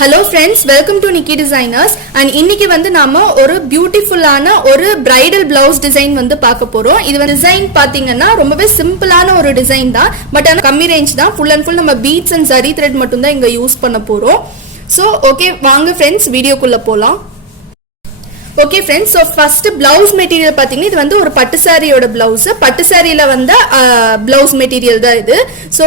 Hello friends, welcome to Nikidesigners and இன்னைக்கு வந்து நாம ஒரு பியூட்டிஃபுல்லான ஒரு bridal blouse design வந்து பார்க்க போறோம். இது வந்து டிசைன் பாத்தீங்கன்னா ரொம்பவே சிம்பிளான ஒரு டிசைன் தான், பட் ஆனா கம்மி ரேஞ்ச் தான். ஃபுல் அண்ட் ஃபுல் நம்ம beads and zari thread மட்டும் தான் இங்க யூஸ் பண்ண போறோம். So okay, வாங்க friends வீடியோக்குள்ள போலாம். Okay friends, so first blouse material பாத்தீங்கன்னா இது வந்து ஒரு பட்டு சாரியோட blouse. பட்டு சாரியில வந்து blouse material தான் இது. So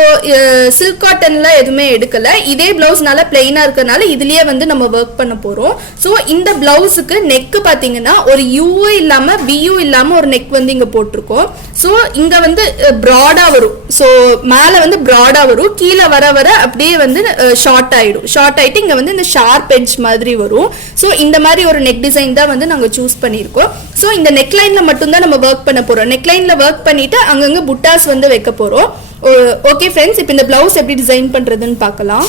silk cottonல எதுமே எடுக்கல. இதே blouse நால plain-ஆ இருக்கனால இதுலயே வந்து நம்ம work பண்ண போறோம். So இந்த blouseக்கு neck பாத்தீங்கன்னா ஒரு U இல்லாம VU இல்லாம ஒரு neck வந்து இங்க போட்டுருக்கோம். So இங்க வந்து broad-ஆ வரும். So மேல வந்து broad-ஆ வரும். கீழ வர வர அப்படியே வந்து short ஆயிடும். Short ஆயிட்டு இங்க வந்து இந்த sharp edge மாதிரி வரும். So இந்த மாதிரி ஒரு neck design தான் நாங்க चूஸ் பண்ணிருக்கோம். சோ இந்த neck lineல மட்டும் தான் நம்ம வர்க் பண்ண போறோம். neck lineல வர்க் பண்ணிட்டு அங்கங்க புட்டாஸ் வந்து வைக்க போறோம். ஓகே फ्रेंड्स, இப்போ இந்த blouse எப்படி டிசைன் பண்றதுன்னு பார்க்கலாம்.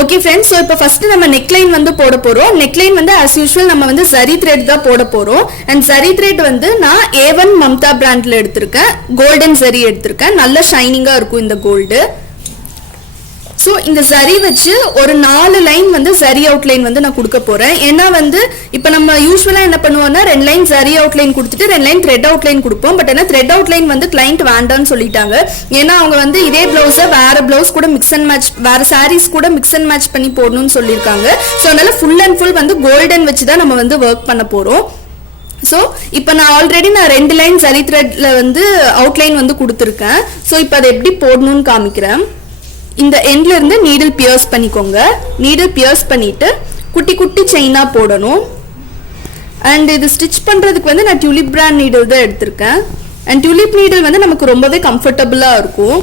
ஓகே फ्रेंड्स, சோ இப்போ ஃபர்ஸ்ட் நம்ம neck line வந்து போட போறோம். neck line வந்து as usual நம்ம வந்து zari thread தான் போட போறோம். and zari thread வந்து நான் A1 மம்தா பிராண்ட்ல எடுத்துர்க்கேன். golden zari எடுத்துர்க்கேன். நல்ல ஷைனிங்கா இருக்கும் இந்த கோல்ட். So இந்த zari வச்சு ஒரு 4 லைன் வந்து zari outline வந்து நான் கொடுக்க போறேன். ஏன்னா வந்து இப்போ நம்ம யூசுவலா என்ன பண்ணுவோம்னா 2 லைன் zari outline கொடுத்துட்டு 2 லைன் thread outline கொடுப்போம். பட் ஆனா thread outline வந்து client வேண்டாம்னு சொல்லிட்டாங்க. ஏன்னா அவங்க வந்து இதே blouse வேற blouse கூட mix and match, வேற sarees கூட mix and match பண்ணி போடணும்னு சொல்லிருக்காங்க. சோ அதனால full and full வந்து golden வச்சு தான் நம்ம வந்து work பண்ண போறோம். சோ இப்போ நான் ஆல்ரெடி 2 லைன் zari threadல வந்து outline வந்து கொடுத்திருக்கேன். சோ இப்போ அதை எப்படி போடணும்னு காமிக்கிறேன். இந்த எண்ட்ல இருந்து நீடில் பியர்ஸ் பண்ணிக்கோங்க. நீடில் பியர்ஸ் பண்ணிட்டு குட்டி குட்டி செயினா போடணும். அண்ட் இது ஸ்டிச் பண்றதுக்கு வந்து நான் டியூலிப் பிராண்ட் நீடில் தான் எடுத்திருக்கேன். அண்ட் டியூலிப் நீடில் வந்து நமக்கு ரொம்பவே கம்ஃபர்டபுளா இருக்கும்.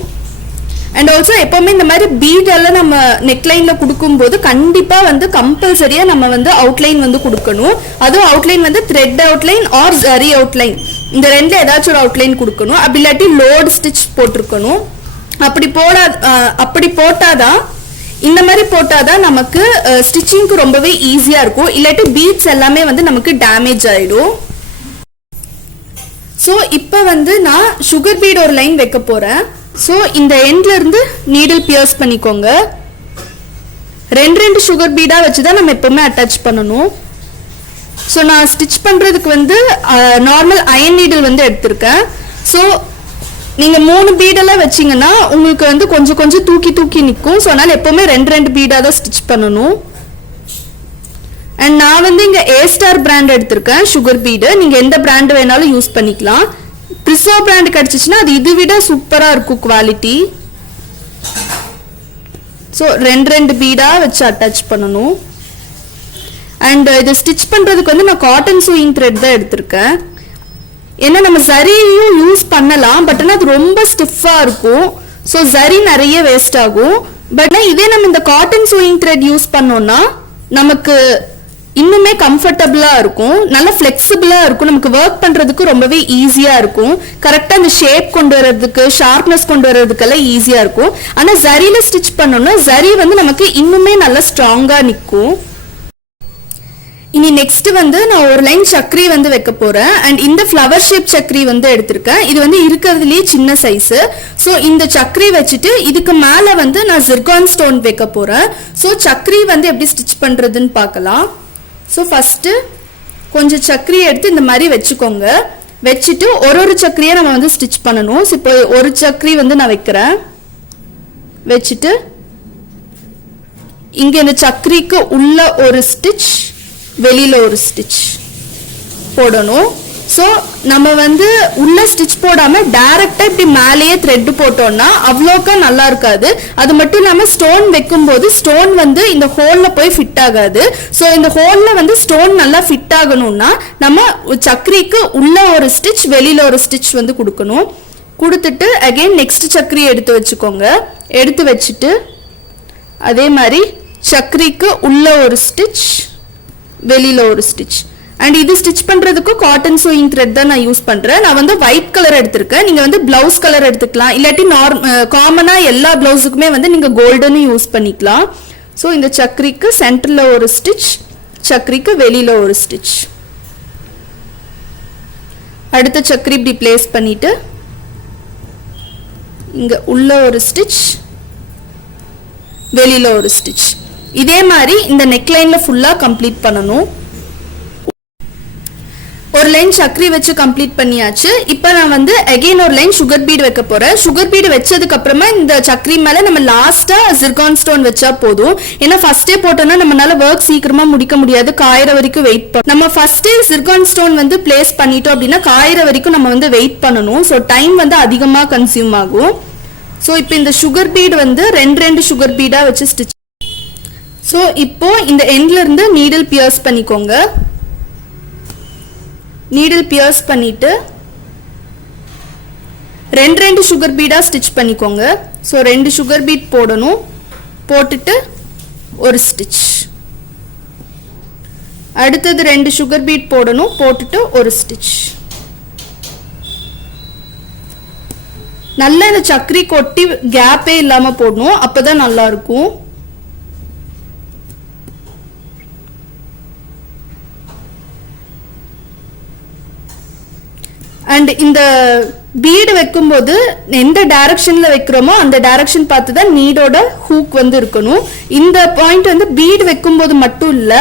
அண்ட் ஆல்சோ எப்பவுமே இந்த மாதிரி பீட் எல்லாம் நம்ம நெக் லைன்ல கொடுக்கும்போது கண்டிப்பா வந்து கம்பல்சரியா நம்ம வந்து அவுட்லைன் வந்து கொடுக்கணும். அதுவும் அவுட்லைன் வந்து thread outline or zari outline, இந்த ரெண்டுல ஏதாச்சும் ஒரு அவுட்லைன் கொடுக்கணும். அப்படி இல்லாட்டி லோட் ஸ்டிச் போட்டிருக்கணும். அப்படி போட்டாதான், இந்த மாதிரி போட்டாதான் நமக்கு ஸ்டிச்சிங்க்கு ரொம்பவே ஈஸியா இருக்கும். இல்லாட்டி பீட்ஸ் எல்லாமே வந்து நமக்கு டேமேஜ் ஆயிடும். சோ இப்போ வந்து நான் சுகர் பீட் ஒரு லைன் வைக்க போறேன். சோ இந்த எண்ட்ல இருந்து நீடில் பியர்ஸ் பண்ணிக்கோங்க. ரெண்டு சுகர் பீடா வச்சுதான் நம்ம எப்பவுமே அட்டாச் பண்ணணும். சோ நான் ஸ்டிச் பண்றதுக்கு வந்து நார்மல் அயன் நீடில் வந்து எடுத்திருக்கேன். சோ நீங்க 3 பீடெல்லாம் வச்சீங்கன்னா உங்களுக்கு வந்து கொஞ்சம் கொஞ்சம் தூக்கி நிற்கும். ஸோ அதனால எப்பவுமே 2 பீடா தான் ஸ்டிச் பண்ணணும். அண்ட் நான் வந்து இங்க A ஸ்டார் பிராண்ட் எடுத்திருக்கேன் சுகர் பீடு. நீங்க எந்த பிராண்ட் வேணாலும் யூஸ் பண்ணிக்கலாம். பிரிசர்வ் பிராண்ட் கிடைச்சிச்சுன்னா அது இதை விட சூப்பரா இருக்கும் குவாலிட்டி. ஸோ 2 பீடா வச்சு அட்டாச் பண்ணணும். அண்ட் இது ஸ்டிச் பண்றதுக்கு வந்து நான் காட்டன் சூயிங் த்ரெட் தான் எடுத்திருக்கேன். ஏன்னா நம்ம ஜரியும் யூஸ் பண்ணலாம், பட் ஆனால் அது ரொம்ப ஸ்டிஃபா இருக்கும். ஸோ ஜரி நிறைய வேஸ்ட் ஆகும். பட் இதே நம்ம இந்த காட்டன் சூயிங் த்ரெட் யூஸ் பண்ணோம்னா நமக்கு இன்னுமே கம்ஃபர்டபுளா இருக்கும், நல்ல ஃபிளெக்சிபிளா இருக்கும். நமக்கு ஒர்க் பண்றதுக்கு ரொம்பவே ஈஸியா இருக்கும். கரெக்டா அந்த ஷேப் கொண்டு வர்றதுக்கு, ஷார்ப்னஸ் கொண்டு வர்றதுக்கெல்லாம் ஈஸியா இருக்கும். ஆனா ஜரியில ஸ்டிச் பண்ணோம்னா ஜரி வந்து நமக்கு இன்னுமே நல்லா ஸ்ட்ராங்கா நிற்கும். இனி நெக்ஸ்ட் வந்து நான் ஒரு லைன் சக்கரி வந்து வைக்க போறேன். அண்ட் இந்த ஃப்ளவர் ஷேப் சக்கரி வந்து எடுத்திருக்கேன். இது வந்து இருக்கிறதுலயே சின்ன சைஸ். ஸோ இந்த சக்கரி வச்சுட்டு இதுக்கு மேல வந்து நான் ஜிர்கான் ஸ்டோன் வைக்க போறேன். ஸோ சக்கரி வந்து எப்படி ஸ்டிச் பண்றதுன்னு பார்க்கலாம். ஸோ ஃபர்ஸ்ட் கொஞ்சம் சக்கரி எடுத்து இந்த மாதிரி வச்சுக்கோங்க. வச்சுட்டு ஒரு சக்கரியை நம்ம வந்து ஸ்டிச் பண்ணணும். ஸோ இப்போ ஒரு சக்கரி வந்து நான் வைக்கிறேன். வச்சுட்டு இங்க இந்த சக்கரிக்கு உள்ள ஒரு ஸ்டிச், வெளியில ஒரு ஸ்டிச் போடணும். ஸோ நம்ம வந்து உள்ள ஸ்டிச் போடாம டைரக்டா இப்படி மேலேயே த்ரெட் போட்டோம்னா அவ்வளோக்கா நல்லா இருக்காது. அது மட்டும் இல்லாம ஸ்டோன் வைக்கும் போது ஸ்டோன் வந்து இந்த ஹோல்ல போய் ஃபிட் ஆகாது. ஸோ இந்த ஹோல்ல வந்து ஸ்டோன் நல்லா ஃபிட் ஆகணும்னா நம்ம சக்கரிக்கு உள்ள ஒரு ஸ்டிச், வெளியில ஒரு ஸ்டிச் வந்து கொடுக்கணும். கொடுத்துட்டு அகைன் நெக்ஸ்ட் சக்கரி எடுத்து வச்சுக்கோங்க. எடுத்து வச்சுட்டு அதே மாதிரி சக்கரிக்கு உள்ள ஒரு ஸ்டிச், வெளியில ஒரு ஸ்டிச். அண்ட் இது ஸ்டிச் பண்றதுக்கு காட்டன் சூயிங் த்ரெட் தான் நான் யூஸ் பண்றேன். நான் வந்து ஒயிட் கலர் எடுத்திருக்கேன். நீங்க வந்து பிளவுஸ் கலர் எடுத்துக்கலாம். இல்லாட்டி காமனா எல்லா பிளவுஸுக்குமே வந்து நீங்க கோல்டன் யூஸ் பண்ணிக்கலாம். ஸோ இந்த சக்கரிக்கு சென்டர்ல ஒரு ஸ்டிச், சக்கரிக்கு வெளியில ஒரு ஸ்டிச். அடுத்த சக்கரி இப்படி பிளேஸ் பண்ணிட்டு இங்க உள்ள ஒரு ஸ்டிச், வெளியில ஒரு ஸ்டிச். இதே மாதிரி இந்த நெக் லைன்ல ஃபுல்லா கம்ப்ளீட் பண்ணணும். ஒரு லைன் சக்கரி வச்சு கம்ப்ளீட் பண்ணியாச்சு. இப்போ நான் வந்து அகைன் ஒரு லைன் சுகர் பீட் வைக்க போறேன். சுகர் பீட் வச்சதுக்கு அப்புறமா இந்த சக்கரி மேல நம்ம லாஸ்டா ஜிர்கான் ஸ்டோன் வச்சா போதும். ஏன்னா ஃபர்ஸ்டே போட்டோம்னா நம்மளால ஒர்க் சீக்கிரமா முடிக்க முடியாது, காயிற வரைக்கும் வெயிட் பண்ணணும். நம்ம ஃபர்ஸ்டே ஜிர்கான் ஸ்டோன் வந்து பிளேஸ் பண்ணிட்டோம் அப்படின்னா காயிற வரைக்கும் நம்ம வந்து வெயிட் பண்ணணும். ஸோ டைம் வந்து அதிகமாக கன்சியூம் ஆகும். ஸோ இப்போ இந்த சுகர் பீட் வந்து ரெண்டு சுகர் பீடா வச்சு ஸ்டிச். ஸோ இப்போ இந்த எண்ட்ல இருந்து நீடில் பியர்ஸ் பண்ணிக்கோங்க. நீடில் பியர்ஸ் பண்ணிட்டு ரெண்டு சுகர் பீடா ஸ்டிச் பண்ணிக்கோங்க. ஸோ 2 சுகர் பீட் போடணும். போட்டுட்டு ஒரு ஸ்டிச். அடுத்தது 2 சுகர் பீட் போடணும். போட்டுட்டு ஒரு ஸ்டிச். நல்லா இந்த சக்கரி கொட்டி கேப்பே இல்லாம போடணும், அப்பதான் நல்லா இருக்கும். அண்ட் இந்த பீடு வைக்கும்போது எந்த டைரக்ஷன்ல வைக்கிறோமோ அந்த டைரக்ஷன் பார்த்து தான் நீடோட ஹூக் வந்து இருக்கணும். இந்த பாயிண்ட் வந்து பீடு வைக்கும்போது மட்டும் இல்ல,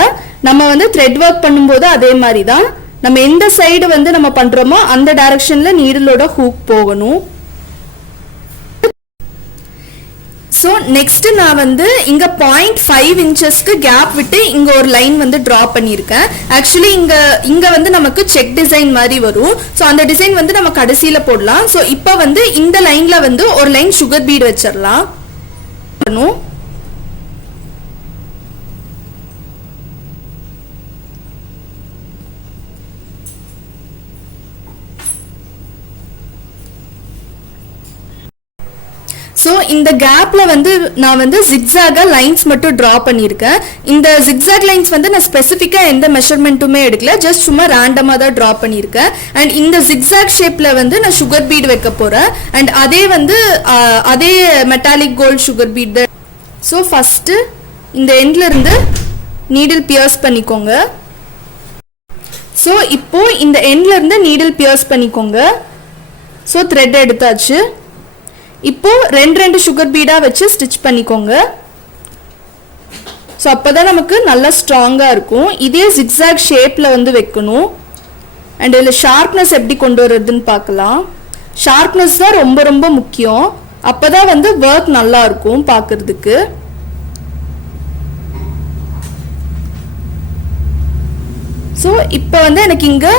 நம்ம வந்து த்ரெட் ஒர்க் பண்ணும்போது அதே மாதிரி தான். நம்ம எந்த சைடு வந்து நம்ம பண்றோமோ அந்த டைரக்ஷன்ல நீடலோட ஹூக் போகணும். ஸோ நெக்ஸ்ட் நான் வந்து இங்க 0.5 இன்ச்சஸ்க்கு கேப் விட்டு இங்க ஒரு லைன் வந்து டிரா பண்ணியிருக்கேன். ஆக்சுவலி இங்க வந்து நமக்கு செக் டிசைன் மாதிரி வரும். ஸோ அந்த டிசைன் வந்து நம்ம கடைசியில போடலாம். ஸோ இப்போ வந்து இந்த லைன்ல வந்து ஒரு லைன் சுகர் பீட் வச்சிடலாம். ஸோ இந்த கேப்ல வந்து நான் வந்து ஜிக்ஸாக லைன்ஸ் மட்டும் ட்ரா பண்ணியிருக்கேன். இந்த ஜிக்ஸாக் லைன்ஸ் வந்து நான் ஸ்பெசிஃபிக்காக எந்த மெஷர்மெண்ட்டுமே எடுக்கல, ஜஸ்ட் சும்மா ரேண்டமாக தான் ட்ரா பண்ணியிருக்கேன். அண்ட் இந்த ஜிக்ஸாக் ஷேப்ல வந்து நான் சுகர் பீட் வைக்க போறேன். அண்ட் அதே வந்து அதே மெட்டாலிக் கோல்ட் சுகர் பீட் தான். ஸோ ஃபர்ஸ்ட் இந்த எண்ட்ல இருந்து நீடில் பியர்ஸ் பண்ணிக்கோங்க. ஸோ இப்போ இந்த எண்ட்ல இருந்து நீடில் பியர்ஸ் பண்ணிக்கோங்க. ஸோ த்ரெட் எடுத்தாச்சு. இப்போ ரெண்டு சுகர் பீடா வச்சு ஸ்டிச் பண்ணிக்கோங்க. ஸோ அப்போதான் நமக்கு நல்லா ஸ்ட்ராங்காக இருக்கும். இதே ஜிக்ஸாக் ஷேப்பில் வந்து வைக்கணும். அண்ட் இதில் ஷார்ப்னஸ் எப்படி கொண்டு வர்றதுன்னு பார்க்கலாம். ஷார்ப்னஸ் தான் ரொம்ப ரொம்ப முக்கியம். அப்போ தான் வந்து ஒர்க் நல்லா இருக்கும் பார்க்கறதுக்கு. ஸோ இப்போ வந்து எனக்கு இங்கே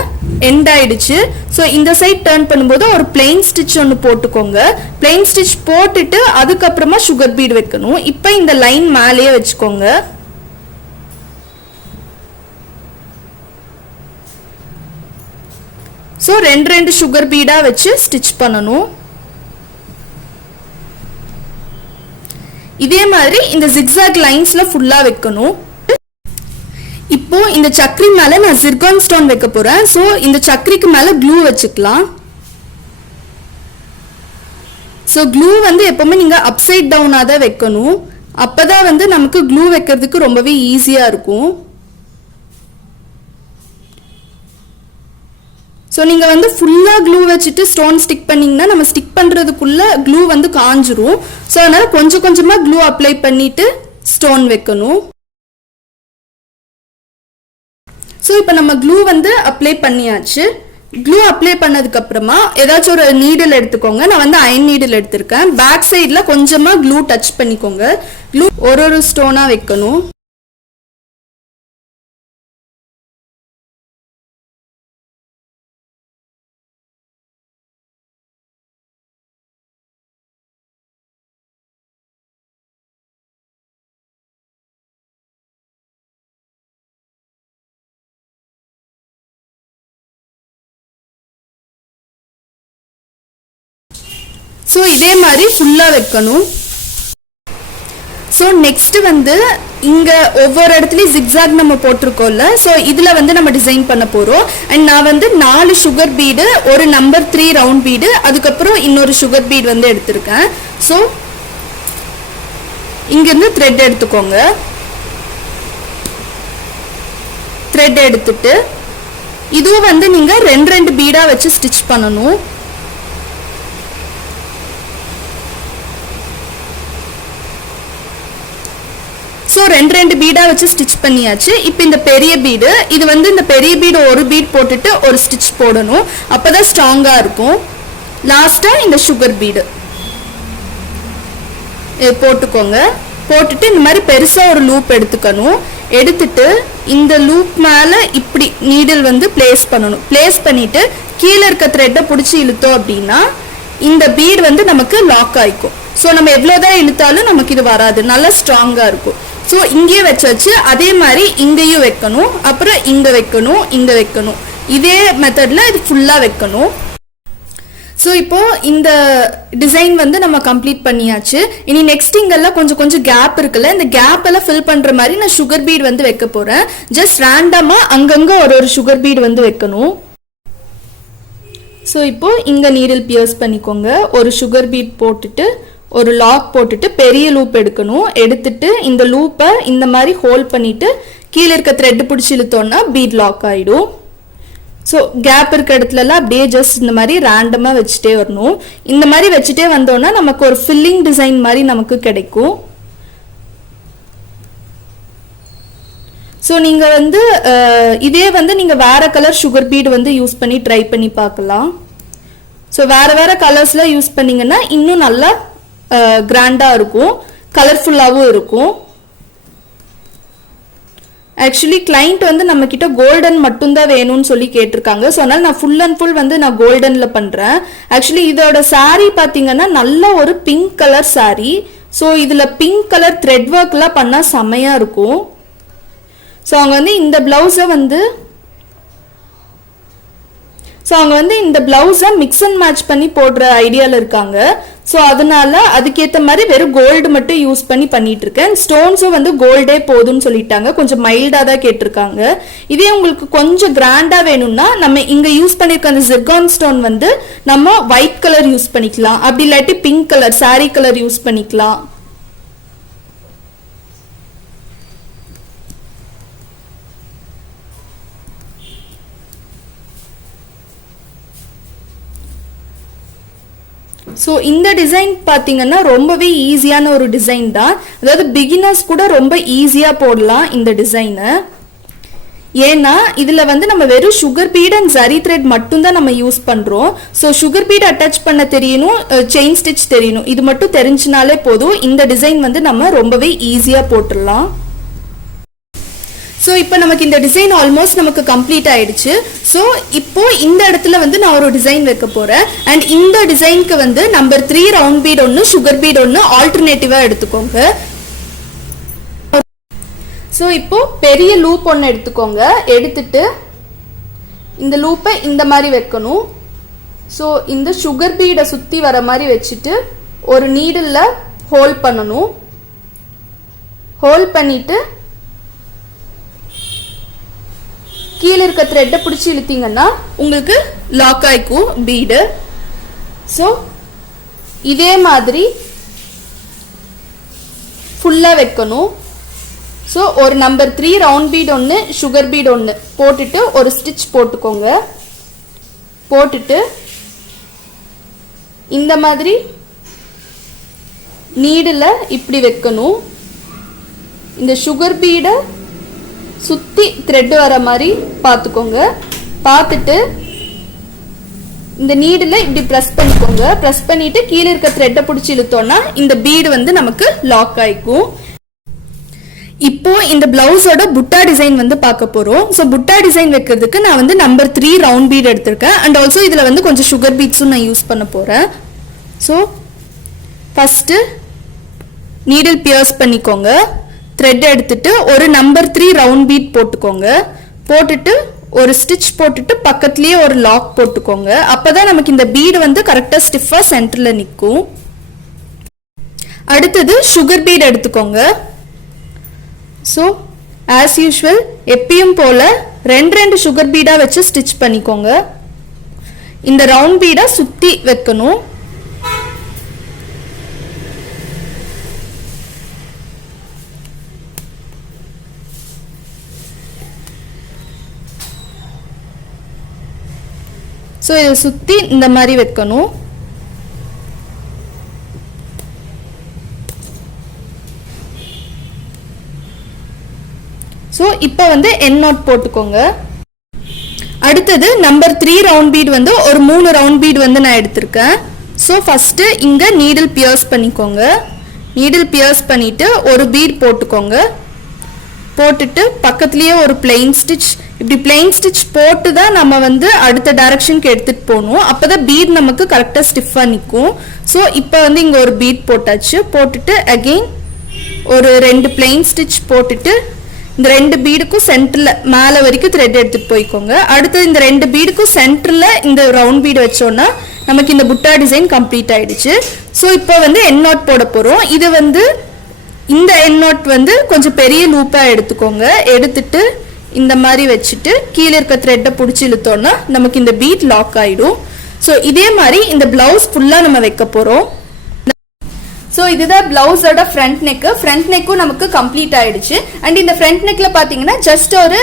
எண்ட் ஆயிடுச்சு. ஸோ இந்த சைட் டர்ன் பண்ணும்போது ஒரு பிளெயின் ஸ்டிச் ஒன்று போட்டுக்கோங்க. பிளெயின் ஸ்டிச் போட்டுட்டு அதுக்கப்புறமா சுகர் பீட் வைக்கணும். இப்போ இந்த லைன் மேலேயே வச்சுக்கோங்க. ஸோ ரெண்டு சுகர் பீடா வச்சு ஸ்டிச் பண்ணணும். இதே மாதிரி இந்த ஜிக்ஸாக் லைன்ஸ்ல ஃபுல்லா வைக்கணும். இப்போ இந்த சக்கரி மேல நான் ஜிர்கான் ஸ்டோன் வைக்க போறேன். ஸோ இந்த சக்கரிக்கு மேல க்ளூ வச்சுக்கலாம். ஸோ க்ளூ வந்து எப்பவுமே நீங்க அப்சைட் டவுனா தான் வைக்கணும். அப்பதான் வந்து நமக்கு க்ளூ வைக்கிறதுக்கு ரொம்பவே ஈஸியா இருக்கும். ஸோ நீங்க வந்து ஃபுல்லா க்ளூ வச்சுட்டு ஸ்டோன் ஸ்டிக் பண்ணீங்கன்னா நம்ம ஸ்டிக் பண்றதுக்குள்ள க்ளூ வந்து காஞ்சிரும். ஸோ அதனால கொஞ்சம் கொஞ்சமா க்ளூ அப்ளை பண்ணிட்டு ஸ்டோன் வைக்கணும். ஸோ இப்போ நம்ம க்ளூ வந்து அப்ளை பண்ணியாச்சு. க்ளூ அப்ளை பண்ணதுக்கு அப்புறமா ஏதாச்சும் ஒரு நீடில் எடுத்துக்கோங்க. நான் வந்து அயன் நீடில் எடுத்திருக்கேன். பேக் சைடில் கொஞ்சமாக க்ளூ டச் பண்ணிக்கோங்க. க்ளூ ஒரு ஸ்டோனாக வைக்கணும். ஸோ இதே மாதிரி ஃபுல்லாக வைக்கணும். ஸோ நெக்ஸ்ட் வந்து இங்கே ஒவ்வொரு இடத்துலையும் ஜிக்ஸாக் நம்ம போட்டிருக்கோம்ல, ஸோ இதில் வந்து நம்ம டிசைன் பண்ண போகிறோம். அண்ட் நான் வந்து 4 சுகர் பீடு, ஒரு நம்பர் 3 ரவுண்ட் பீடு, அதுக்கப்புறம் இன்னொரு சுகர் பீடு வந்து எடுத்திருக்கேன். ஸோ இங்கேருந்து த்ரெட் எடுத்துக்கோங்க. த்ரெட் எடுத்துட்டு இதுவும் வந்து நீங்கள் ரெண்டு பீடாக வச்சு ஸ்டிச் பண்ணணும். ஸோ ரெண்டு ரெண்டு பீடா வச்சு ஸ்டிச் பண்ணியாச்சு. இப்போ இந்த பெரிய பீடு, இது வந்து இந்த பெரிய பீடு ஒரு பீட் போட்டுட்டு ஒரு ஸ்டிச் போடணும், அப்பதான் ஸ்ட்ராங்கா இருக்கும். லாஸ்டா இந்த சுகர் பீடு போட்டுக்கோங்க. போட்டுட்டு இந்த மாதிரி பெருசா ஒரு லூப் எடுத்துக்கணும். எடுத்துட்டு இந்த லூப் மேல இப்படி நீடில் வந்து பிளேஸ் பண்ணணும். பிளேஸ் பண்ணிட்டு கீழே இருக்க த்ரெட்டை பிடிச்சி இழுத்தோம் அப்படின்னா இந்த பீட் வந்து நமக்கு லாக் ஆயிக்கும். ஸோ நம்ம எவ்வளோதான் இழுத்தாலும் நமக்கு இது வராது, நல்லா ஸ்ட்ராங்கா இருக்கும். ஸோ இங்கேயே வச்சாச்சு. அதே மாதிரி இங்கேயும் வைக்கணும், அப்புறம் இங்க வைக்கணும், இங்க வைக்கணும். இதே மெத்தட்ல இது ஃபுல்லா வைக்கணும். ஸோ இப்போ இந்த டிசைன் வந்து நம்ம கம்ப்ளீட் பண்ணியாச்சு. இனி நெக்ஸ்ட் இங்கெல்லாம் கொஞ்சம் கொஞ்சம் கேப் இருக்குல்ல, இந்த கேப் எல்லாம் ஃபில் பண்ற மாதிரி நான் சுகர் பீட் வந்து வைக்க போறேன். ஜஸ்ட் ரேண்டமா அங்கங்க ஒரு சுகர் பீட் வந்து வைக்கணும். ஸோ இப்போ இங்க நீடில் பியர்ஸ் பண்ணிக்கோங்க. ஒரு சுகர் பீட் போட்டுட்டு ஒரு லாக் போட்டுட்டு பெரிய லூப் எடுக்கணும். எடுத்துட்டு இந்த லூப்பை இந்த மாதிரி ஹோல்ட் பண்ணிட்டு கீழே இருக்க த்ரெட் பிடிச்சி இழுத்தோம்னா பீட் லாக் ஆயிடும். ஸோ கேப் இருக்க இடத்துலலாம் அப்படியே ஜஸ்ட் இந்த மாதிரி ரேண்டமாக வச்சுட்டே வரணும். இந்த மாதிரி வச்சுட்டே வந்தோம்னா நமக்கு ஒரு ஃபில்லிங் டிசைன் மாதிரி நமக்கு கிடைக்கும். ஸோ நீங்கள் வந்து இதே வந்து நீங்கள் வேற கலர் சுகர் பீட் வந்து யூஸ் பண்ணி ட்ரை பண்ணி பார்க்கலாம். ஸோ வேற வேற கலர்ஸ்லாம் யூஸ் பண்ணிங்கன்னா இன்னும் நல்லா கிராண்டாக இருக்கும், கலர்ஃபுல்லாகவும் இருக்கும். ஆக்சுவலி கிளைண்ட் வந்து நம்ம கிட்ட கோல்டன் மட்டும்தான் வேணும்னு சொல்லி கேட்டிருக்காங்க. ஸோ அதனால நான் ஃபுல் அண்ட் ஃபுல் வந்து நான் கோல்டன்ல பண்றேன். ஆக்சுவலி இதோட சாரீ பாத்தீங்கன்னா நல்ல ஒரு பிங்க் கலர் சாரீ. ஸோ இதுல பிங்க் கலர் த்ரெட் ஒர்க்லாம் பண்ணா செமையா இருக்கும். ஸோ அவங்க வந்து இந்த பிளவுஸை மிக்ஸ் அண்ட் மேட்ச் பண்ணி போடுற ஐடியால இருக்காங்க. ஸோ அதனால அதுக்கேற்ற மாதிரி வெறும் கோல்டு மட்டும் யூஸ் பண்ணிட்டு இருக்கேன். ஸ்டோன்ஸும் வந்து கோல்டே போதும்னு சொல்லிட்டாங்க, கொஞ்சம் மைல்டாக தான் கேட்டிருக்காங்க. இதே உங்களுக்கு கொஞ்சம் கிராண்டா வேணும்னா நம்ம இங்க யூஸ் பண்ணிருக்க அந்த ஜிர்கான் ஸ்டோன் வந்து நம்ம ஒயிட் கலர் யூஸ் பண்ணிக்கலாம், அப்படி இல்லாட்டி pink colour sorry colour use பண்ணிக்கலாம். ஸோ இந்த டிசைன் பார்த்தீங்கன்னா ரொம்பவே ஈஸியான ஒரு டிசைன் தான். அதாவது பிகினர்ஸ் கூட ரொம்ப ஈஸியாக போடலாம் இந்த டிசைனை. ஏன்னா இதில் வந்து நம்ம வெறும் sugar beat and zari thread மட்டும்தான் நம்ம யூஸ் பண்ணுறோம். ஸோ சுகர் பீட் அட்டாச் பண்ண தெரியணும், செயின் ஸ்டிச் தெரியணும், இது மட்டும் தெரிஞ்சினாலே போதும். இந்த டிசைன் வந்து நம்ம ரொம்பவே ஈஸியாக போட்டுடலாம். ஸோ இப்போ நமக்கு இந்த டிசைன் ஆல்மோஸ்ட் நமக்கு கம்ப்ளீட் ஆயிடுச்சு. ஸோ இப்போ இந்த இடத்துல வந்து நான் ஒரு டிசைன் வைக்க போறேன். அண்ட் இந்த டிசைனுக்கு வந்து நம்பர் 3 ரவுண்ட் பீட் ஒன்று, சுகர் பீட் ஒன்று ஆல்டர்னேட்டிவா எடுத்துக்கோங்க. ஸோ இப்போ பெரிய லூப் ஒன்று எடுத்துக்கோங்க. எடுத்துட்டு இந்த லூப்பை இந்த மாதிரி வைக்கணும். ஸோ இந்த சுகர் பீடை சுற்றி வர மாதிரி வச்சுட்டு ஒரு நீடில் ஹோல்ட் பண்ணணும். ஹோல்ட் பண்ணிட்டு கீழே இருக்க த்ரெட்டை பிடிச்சி இழுத்தீங்கன்னா உங்களுக்கு லாக் ஆயிக்கும் பீடு. ஸோ இதே மாதிரி ஃபுல்லாக வைக்கணும். ஸோ ஒரு நம்பர் 3 ரவுண்ட் பீட் ஒன்று, சுகர் பீட் ஒன்று போட்டுட்டு ஒரு ஸ்டிச் போட்டுக்கோங்க. போட்டுட்டு இந்த மாதிரி நீடில் இப்படி வைக்கணும். இந்த சுகர் பீடை சுற்றி த்ரெட் வர மாதிரி பார்த்துக்கோங்க. பார்த்துட்டு இந்த நீடில் இப்படி ப்ரெஸ் பண்ணிக்கோங்க. ப்ரெஸ் பண்ணிட்டு கீழே இருக்க த்ரெட்டை பிடிச்சி இழுத்தோம்னா இந்த பீடு வந்து நமக்கு லாக் ஆயிக்கும். இப்போ இந்த பிளவுஸோட புட்டா டிசைன் வந்து பார்க்க போறோம். ஸோ புட்டா டிசைன் வைக்கிறதுக்கு நான் வந்து நம்பர் 3 ரவுண்ட் பீட் எடுத்திருக்கேன். அண்ட் ஆல்சோ இதில் வந்து கொஞ்சம் சுகர் பீட்ஸும் நான் யூஸ் பண்ண போறேன். ஸோ ஃபர்ஸ்ட் நீடில் பியர்ஸ் பண்ணிக்கோங்க. த்ரெட் எடுத்துட்டு ஒரு நம்பர் 3 ரவுண்ட் பீட் போட்டுக்கோங்க. போட்டுட்டு ஒரு ஸ்டிச் போட்டுட்டு பக்கத்துலயே ஒரு லாக் போட்டுக்கோங்க. அப்பதான் நமக்கு இந்த பீடு வந்து கரெக்டா ஸ்டிஃபா சென்டர்ல நிற்கும். அடுத்தது சுகர் பீட் எடுத்துக்கோங்க. ஸோ ஆஸ் யூஷுவல் எப்பயும் போல ரெண்டு சுகர் பீடா வச்சு ஸ்டிச் பண்ணிக்கோங்க. இந்த ரவுண்ட் பீடா சுத்தி வைக்கணும். ஸோ இதை சுற்றி இந்த மாதிரி வைக்கணும். ஸோ இப்போ வந்து எண்ட் நாட் போட்டுக்கோங்க. அடுத்தது நம்பர் 3 ரவுண்ட் பீட் வந்து ஒரு 3 ரவுண்ட் பீட் வந்து நான் எடுத்திருக்கேன். ஸோ ஃபஸ்ட்டு இங்கே நீடில் பியர்ஸ் பண்ணிக்கோங்க. நீடில் பியர்ஸ் பண்ணிவிட்டு ஒரு பீட் போட்டுக்கோங்க. போட்டுட்டு பக்கத்துலேயே ஒரு பிளெயின் ஸ்டிச், இப்படி பிளெயின் ஸ்டிச் போட்டு தான் நம்ம வந்து அடுத்த டைரக்ஷனுக்கு எடுத்துகிட்டு போகணும். அப்போ தான் பீட் நமக்கு கரெக்டாக ஸ்டிஃபாக நிற்கும். ஸோ இப்போ வந்து இங்கே ஒரு பீட் போட்டாச்சு. போட்டுட்டு அகெயின் ஒரு 2 பிளெயின் ஸ்டிச் போட்டுட்டு இந்த 2 பீடுக்கும் சென்டரில் மேலே வரைக்கும் த்ரெட் எடுத்துகிட்டு போய்க்கோங்க. அடுத்து இந்த 2 பீடுக்கும் சென்டரில் இந்த ரவுண்ட் பீடு வச்சோன்னா நமக்கு இந்த புட்டா டிசைன் கம்ப்ளீட் ஆயிடுச்சு. ஸோ இப்போ வந்து எண்ட் நாட் போட போகிறோம். இது வந்து இந்த எண்ட் நாட் வந்து கொஞ்சம் பெரிய லூப்பாக எடுத்துக்கோங்க. எடுத்துட்டு இந்த மாதிரி வச்சுட்டு கீழே இருக்க த்ரெட்டை பிடிச்சி இழுத்தோன்னா நமக்கு இந்த பீட் லாக் ஆகிடும். ஸோ இதே மாதிரி இந்த பிளவுஸ் ஃபுல்லாக நம்ம வைக்க போகிறோம். ஸோ இதுதான் பிளவுஸோட ஃப்ரண்ட் நெக்கு. ஃப்ரண்ட் நெக்கும் நமக்கு கம்ப்ளீட் ஆயிடுச்சு. அண்ட் இந்த ஃப்ரண்ட் நெக்ல பார்த்தீங்கன்னா ஜஸ்ட் ஒரு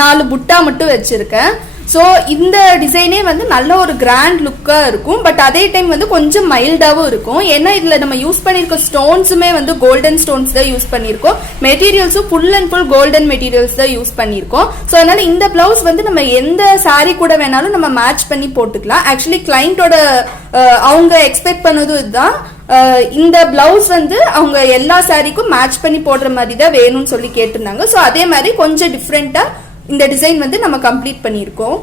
4 புட்டா மட்டும் வச்சிருக்கேன். ஸோ இந்த டிசைனே வந்து நல்ல ஒரு கிராண்ட் லுக்காக இருக்கும். பட் அதே டைம் வந்து கொஞ்சம் மைல்டாகவும் இருக்கும். ஏன்னா இதில் நம்ம யூஸ் பண்ணியிருக்க ஸ்டோன்ஸுமே வந்து கோல்டன் ஸ்டோன்ஸ் தான் யூஸ் பண்ணியிருக்கோம். மெட்டீரியல்ஸும் full and full golden materials தான் யூஸ் பண்ணியிருக்கோம். ஸோ அதனால இந்த பிளவுஸ் வந்து நம்ம எந்த சாரீ கூட வேணாலும் நம்ம மேட்ச் பண்ணி போட்டுக்கலாம். ஆக்சுவலி கிளைண்டோட அவங்க எக்ஸ்பெக்ட் பண்ணதும் இதுதான். இந்த பிளவுஸ் வந்து அவங்க எல்லா சாரீக்கும் மேட்ச் பண்ணி போடுற மாதிரி தான் வேணும்னு சொல்லி கேட்டிருந்தாங்க. ஸோ அதே மாதிரி கொஞ்சம் டிஃப்ரெண்ட்டாக இந்த டிசைன் வந்து நம்ம கம்ப்ளீட் பண்ணியிருக்கோம்.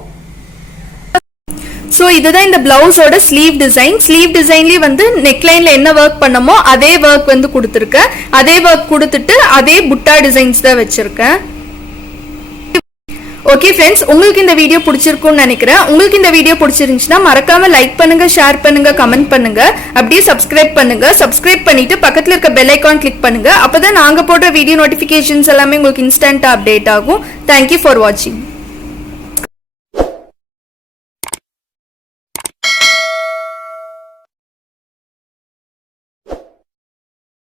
ஸோ இதுதான் இந்த பிளவுஸோட ஸ்லீவ் டிசைன். ஸ்லீவ் டிசைன்லேயே வந்து நெக்லைனில் என்ன ஒர்க் பண்ணமோ அதே ஒர்க் வந்து கொடுத்துருக்கேன். அதே ஒர்க் கொடுத்துட்டு அதே புட்டா டிசைன்ஸ் தான் வச்சுருக்கேன். ஓகே ஃப்ரெண்ட்ஸ், உங்களுக்கு இந்த வீடியோ பிடிச்சிருக்கும்னு நினைக்கிறேன். உங்களுக்கு இந்த வீடியோ பிடிச்சிருந்துச்சுன்னா மறக்காம லைக் பண்ணுங்க, ஷேர் பண்ணுங்க, கமெண்ட் பண்ணுங்க. அப்படியே சப்ஸ்கிரைப் பண்ணுங்க. சப்ஸ்கிரைப் பண்ணிட்டு பக்கத்துல இருக்க பெல் ஐகான் கிளிக் பண்ணுங்க. அப்பதான் நாங்க போடுற வீடியோ நோட்டிபிகேஷன்ஸ் எல்லாமே உங்களுக்கு இன்ஸ்டன்டா அப்டேட் ஆகும். தேங்க்யூ ஃபார் வாட்சிங்.